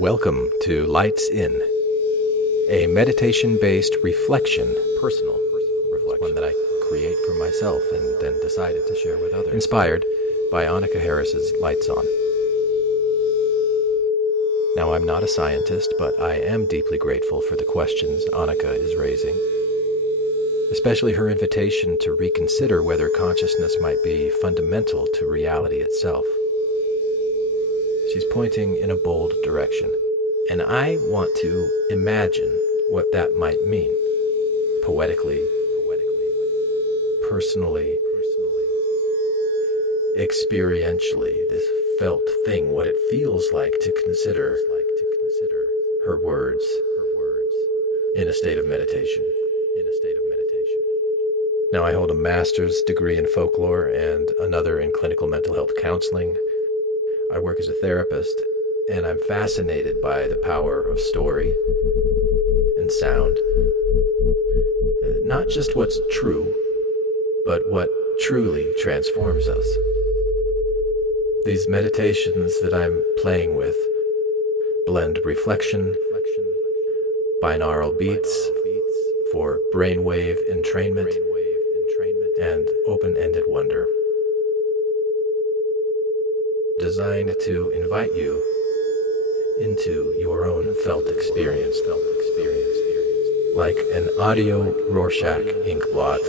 Welcome to Lights In, a meditation-based reflection, personal reflection, one that I create for myself and then decided to share with others, inspired by Annaka Harris's Lights On. Now, I'm not a scientist, but I am deeply grateful for the questions Annaka is raising, especially her invitation to reconsider whether consciousness might be fundamental to reality itself. She's pointing in a bold direction, and I want to imagine what that might mean, poetically, personally, experientially, this felt thing, what it feels like to consider her words in a state of meditation. Now, I hold a master's degree in folklore and another in clinical mental health counseling. I work as a therapist, and I'm fascinated by the power of story and sound. Not just what's true, but what truly transforms us. These meditations that I'm playing with blend reflection, binaural beats for brainwave entrainment, and open-ended wonder, designed to invite you into your own felt experience, like an audio Rorschach ink blot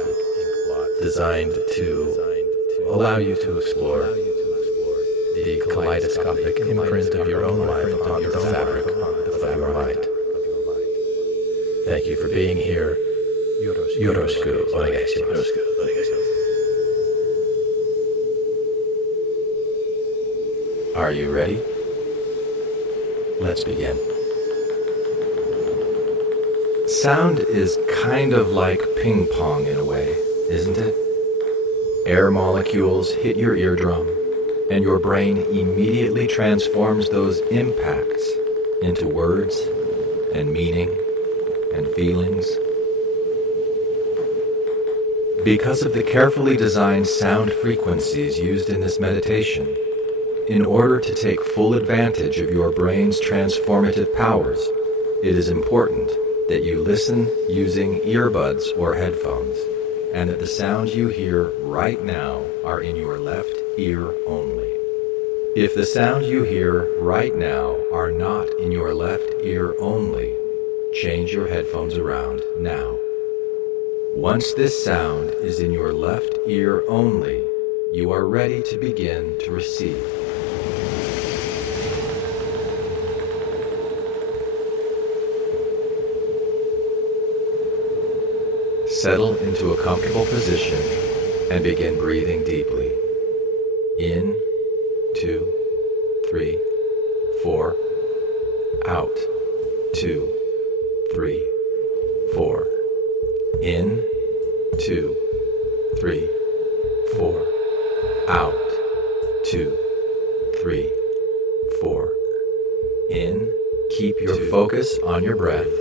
designed to allow you to explore the kaleidoscopic imprint of your own life upon the fabric of your mind. Thank you for being here. Yoroshiku onegai shimasu. Are you ready? Let's begin. Sound is kind of like ping pong in a way, isn't it? Air molecules hit your eardrum, and your brain immediately transforms those impacts into words and meaning and feelings. Because of the carefully designed sound frequencies used in this meditation, in order to take full advantage of your brain's transformative powers, it is important that you listen using earbuds or headphones, and that the sounds you hear right now are in your left ear only. If the sounds you hear right now are not in your left ear only, change your headphones around now. Once this sound is in your left ear only, you are ready to begin to receive. Settle into a comfortable position and begin breathing deeply. In, 2, 3, 4. Out, 2, 3, 4. In, 2, 3, 4. Out, 2, 3, 4. In, keep your focus on your breath.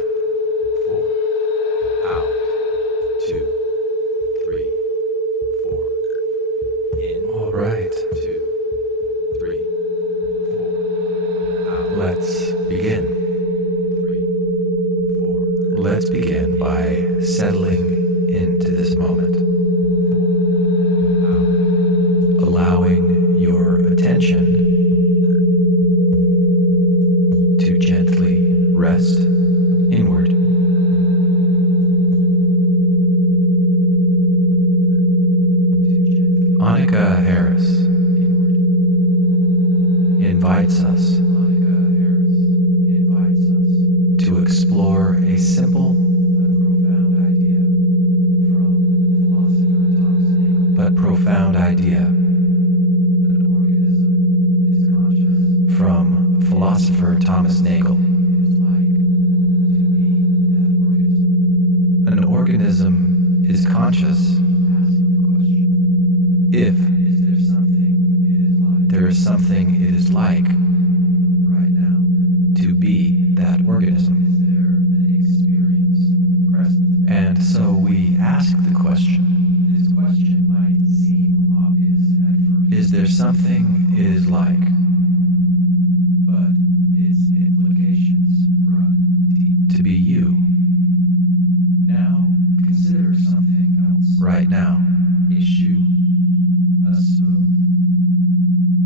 4. Out, 2, 3, 4. In. All right. 2, 3, 4. Out. Let's begin. 3, 4. Let's begin by settling into this moment, allowing your attention to gently rest inward. Annaka Harris invites us to explore a simple but profound idea. An organism is conscious. From philosopher Thomas Nagel. An organism is conscious if there is something it is like right now to be that organism. And so we ask the question. This question might seem obvious at first. Is there something it is like? But its implications run deep. To be you. Now consider something else. Right now. A shoe, a spoon,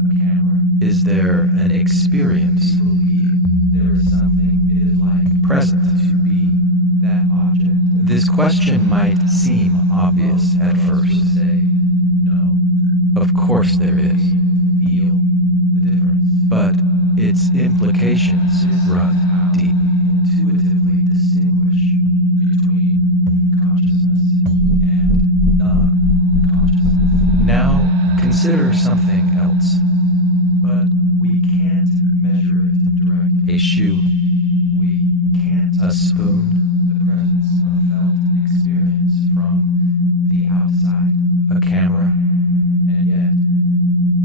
a camera. Is there an experience? Believe there is something it is like present to be that object. This question might seem obvious at first. Say no. Of course there is. Feel the difference. But its implications run deep. Intuitively distinguish between consciousness and non-consciousness. Now consider something else. But we can't measure it directly. A shoe. We can't. A spoon. The presence of felt experience from the outside. A camera. And yet,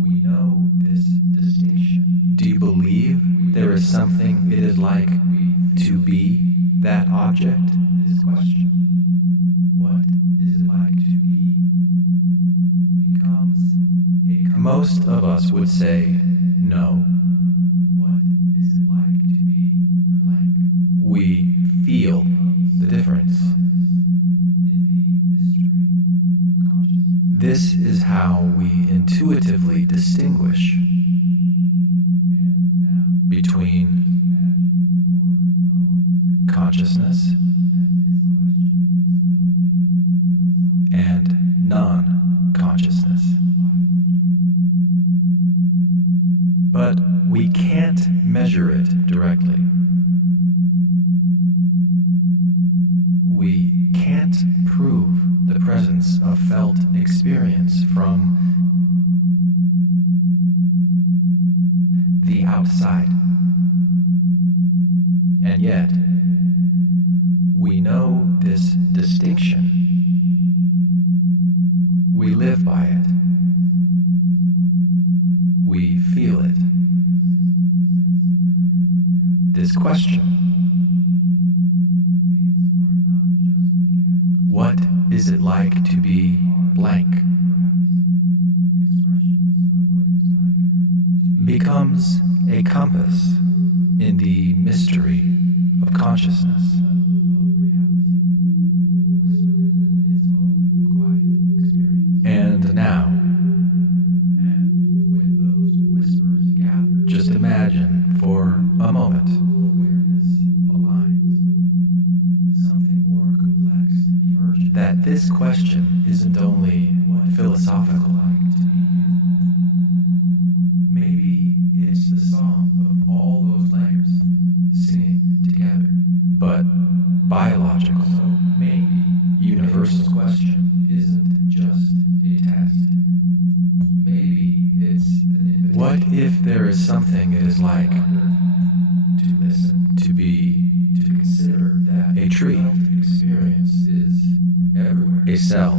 we know this distinction. Do you believe there is something it is like to be that object? This question, what is it like to be, becomes a... Most of us would say, no. What is it like to be blank? We feel the difference. In the mystery of consciousness. This is how we intuitively distinguish between consciousness and non-consciousness. But we can't measure it directly. We can't prove the presence of felt experience from the outside. And yet, we know this distinction. We live by it. We feel it. This question, what is it like to be blank, becomes a compass in the mystery of consciousness. And now, just imagine for a moment that this question isn't only philosophical. Maybe it's the sum of all those layers singing together, but biological. So maybe universal question isn't just a test. Maybe it's an invitation. What if there is something it is like to listen, to be, to consider that a tree experience is everywhere, a cell,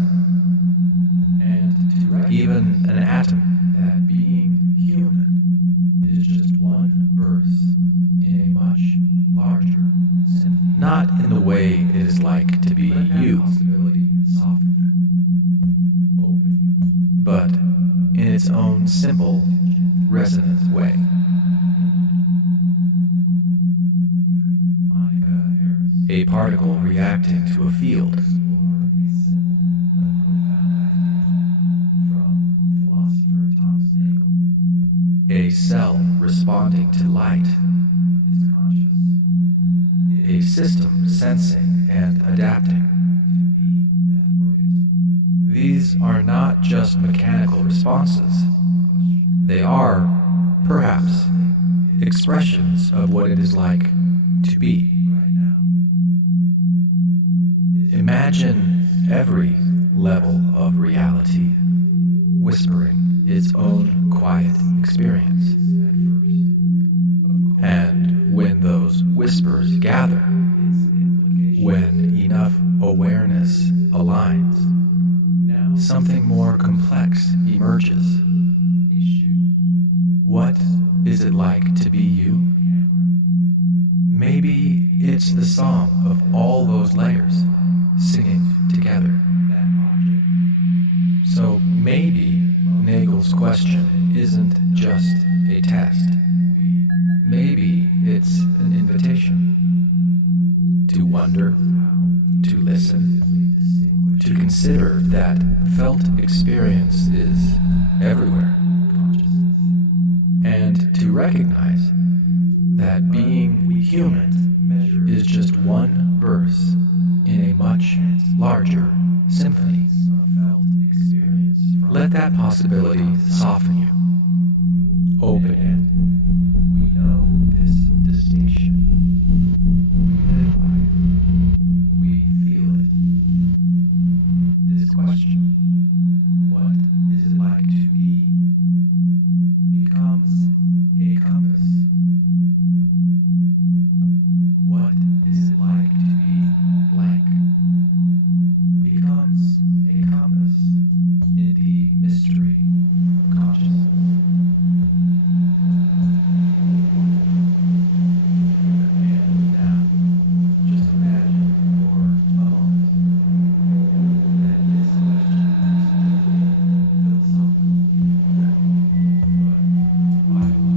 and to even an atom, that being human is just one verse in a much larger symphony. Not in the way it is like to be you, but in its own simple, resonant way. Annaka Harris. A particle reacting to a field. From philosopher Thomas Nagel. A cell responding to light. A system sensing and adapting. These are not just mechanical responses. They are, perhaps, expressions of what it is like to be. Imagine every level of reality whispering its own quiet experience. And when those whispers gather, when enough awareness aligns, something more complex emerges. What is it like to be you? Maybe it's the song of all those layers singing together. So maybe Nagel's question isn't just a test. Maybe wonder, to listen, to consider that felt experience is everywhere, and to recognize that being human is just one verse in a much larger symphony. Let that possibility soften you. Open it. We know this distinction. We feel it. This question, what is it like to be, becomes a compass. What is it like to be blank? Becomes a compass in the mystery of consciousness. And now, just imagine for a moment that this question is philosophical, but biological.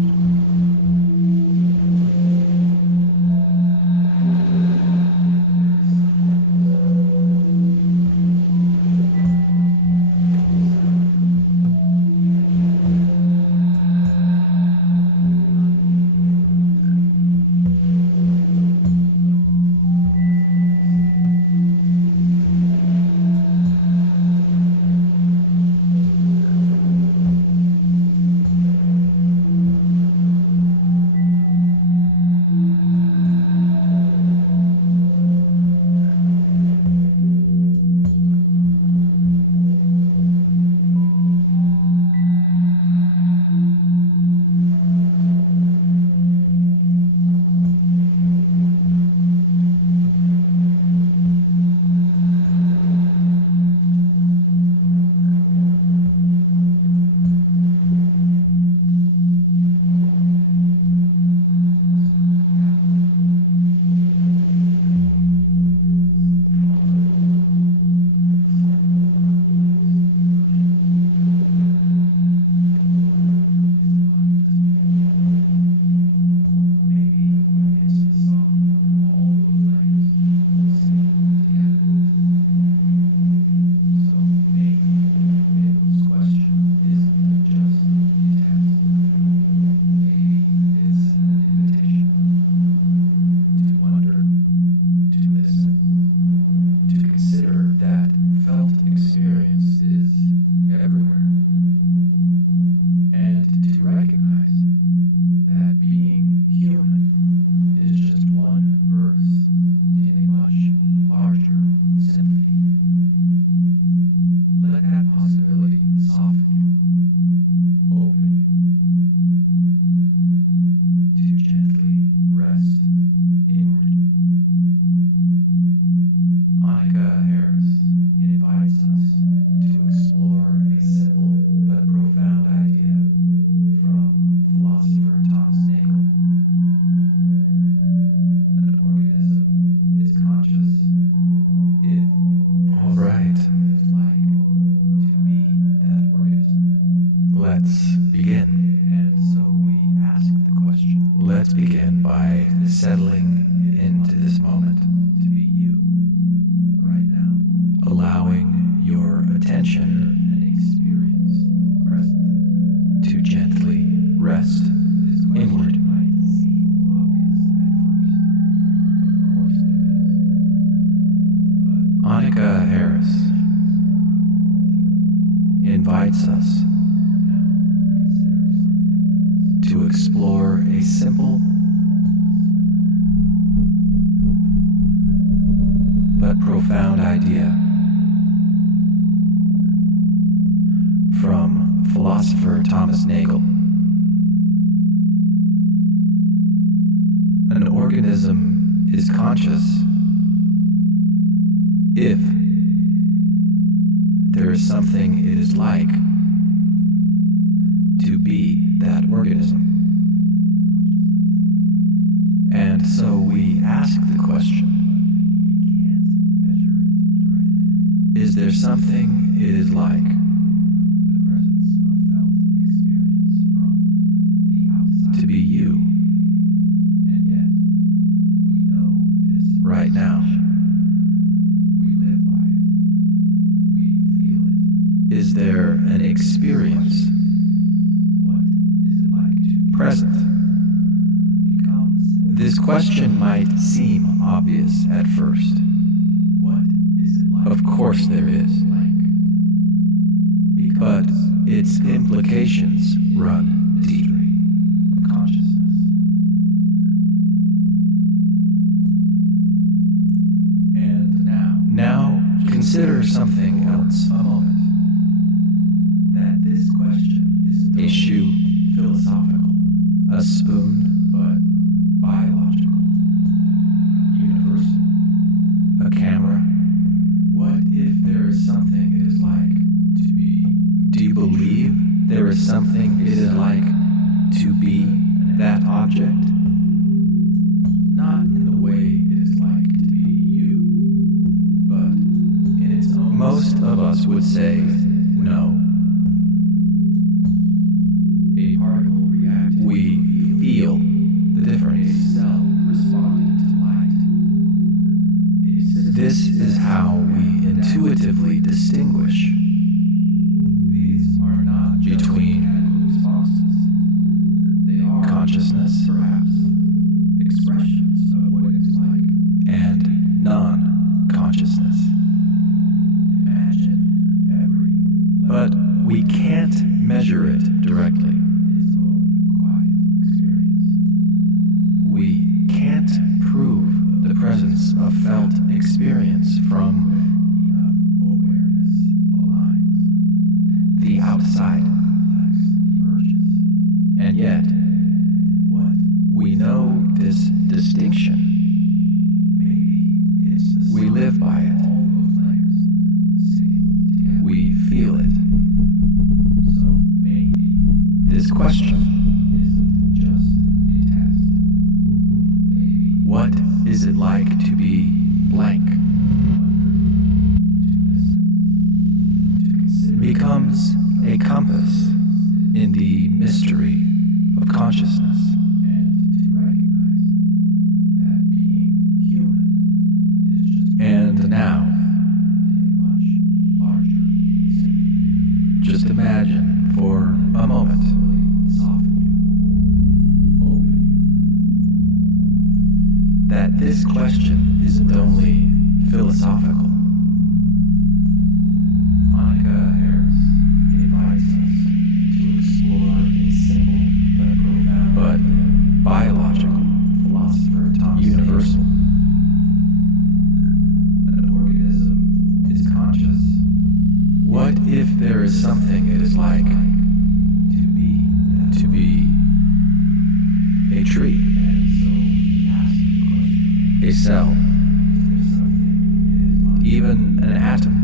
Annaka Harris invites us to explore a simple but profound idea from philosopher Thomas Nagel. An organism is conscious if all right is like to be that organism. Let's begin. And so we ask the question. Let's begin by settling into this moment. To be you. Right now, allowing your attention and experience present to gently rest inward. Might seem obvious at first. Of course it is. Annaka Harris invites us to explore a simple but profound idea from philosopher Thomas Nagel. An organism is conscious if there is something it is like to be that organism. And so we ask the question, is there something it is like? The presence of felt experience from the outside. To be you. And yet, we know this right now. This question might seem obvious at first. What is it like? Of course there is. But its implications run deep. Of consciousness. And now consider something else a moment. That this question is a shoe, philosophical, a spoon, but biological, universal, a camera. What if there is something it is like to be? Do you believe there is something it is like to be that object? Not in the way it is like to be you, but in its own. Most of us would say no. A particle reacts. We feel the difference. A cell responding to light. This is how we intuitively distinguish between consciousness, perhaps, expressions of what it is like, and non-consciousness. Imagine every, but we can't measure it directly. Its own quiet experience. We can't prove the presence of felt experience from enough awareness aligns. The outside. And yet, we know this distinction. Maybe it's we live by it. All those layers singing together. We feel it. So maybe this question isn't just a test. Maybe what is it like to be blank? It becomes a compass in the mystery of consciousness, and to recognize that being human is just. And now, a much larger scene. Just imagine for a moment, soften you, open you, that this question isn't only philosophical. Annaka Harris invites us to explore a simple but profound, but biological, philosopher Thomas universal. An organism is conscious. What if there is something it is like to be a tree, a cell, even an atom?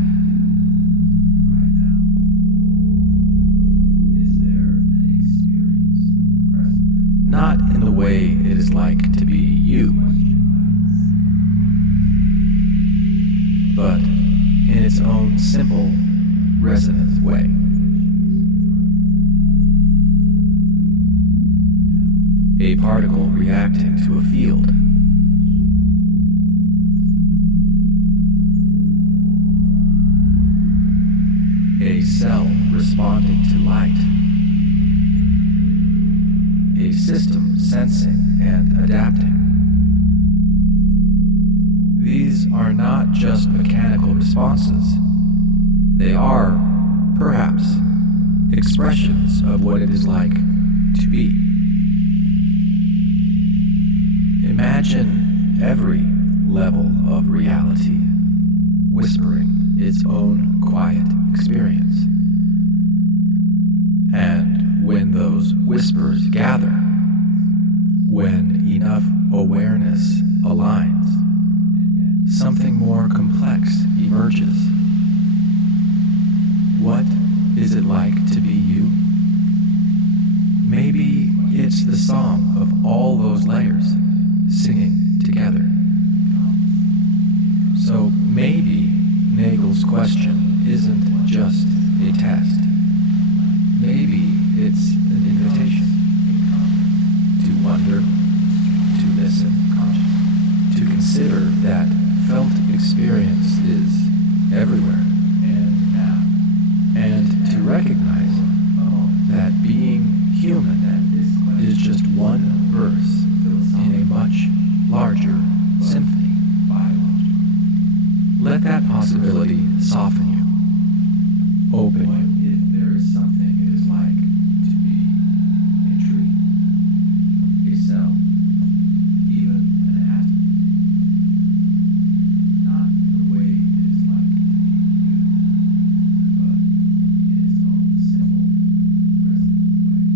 Not in the way it is like to be you, but in its own simple, resonant way. A particle reacting to a field. A cell responding to light. A system sensing and adapting. These are not just mechanical responses. They are, perhaps, expressions of what it is like to be. Imagine every level of reality whispering its own quiet experience. And when those whispers gather, when enough awareness aligns, something more complex emerges. What is it like to be you? Maybe it's the song of all those layers singing together. So maybe Nagel's question isn't just a test. Maybe it's an invitation to wonder, to listen, to consider that felt experience is everywhere and now, and to recognize that being human is just one verse in a much soften you, open you. What if there is something it is like to be a tree, a cell, even an atom? Not in the way it is like to be you, but in its own simple, resonant way.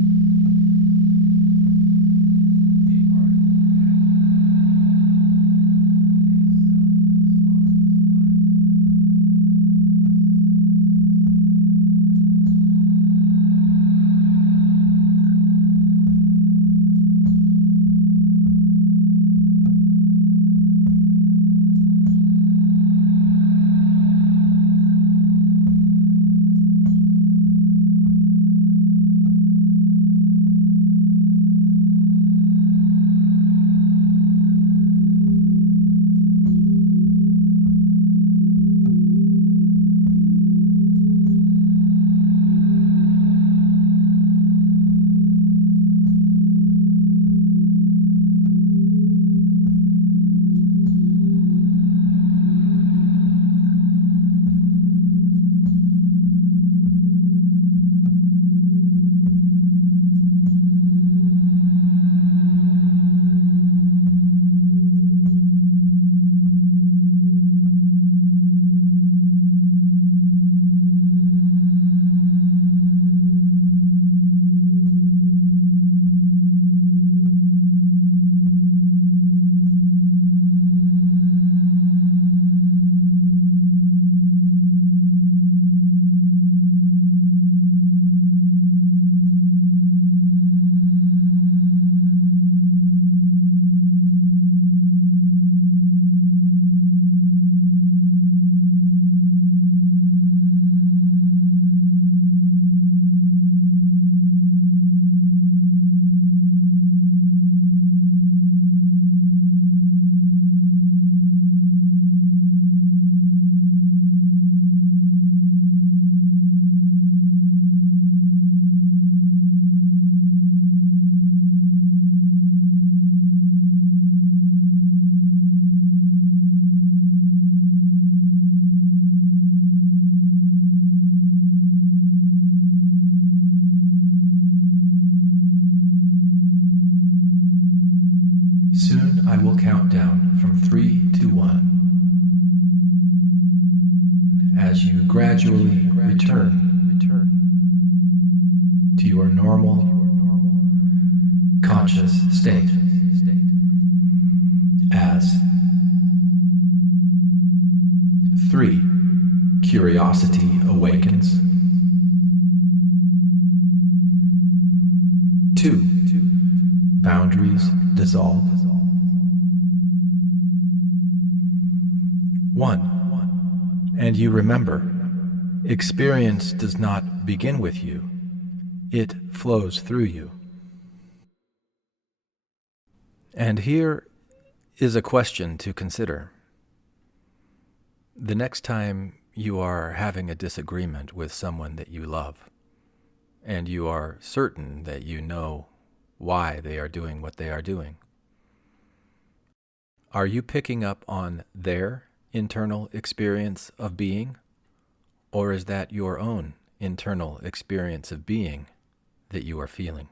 A particle at a Soon I will count down from 3 to 1. As you gradually return to your normal, conscious state. As 3. Curiosity awakens. 2. Boundaries dissolve. 1. And you remember, experience does not begin with you. It flows through you. And here is a question to consider. The next time you are having a disagreement with someone that you love, and you are certain that you know why they are doing what they are doing, are you picking up on their internal experience of being, or is that your own internal experience of being that you are feeling?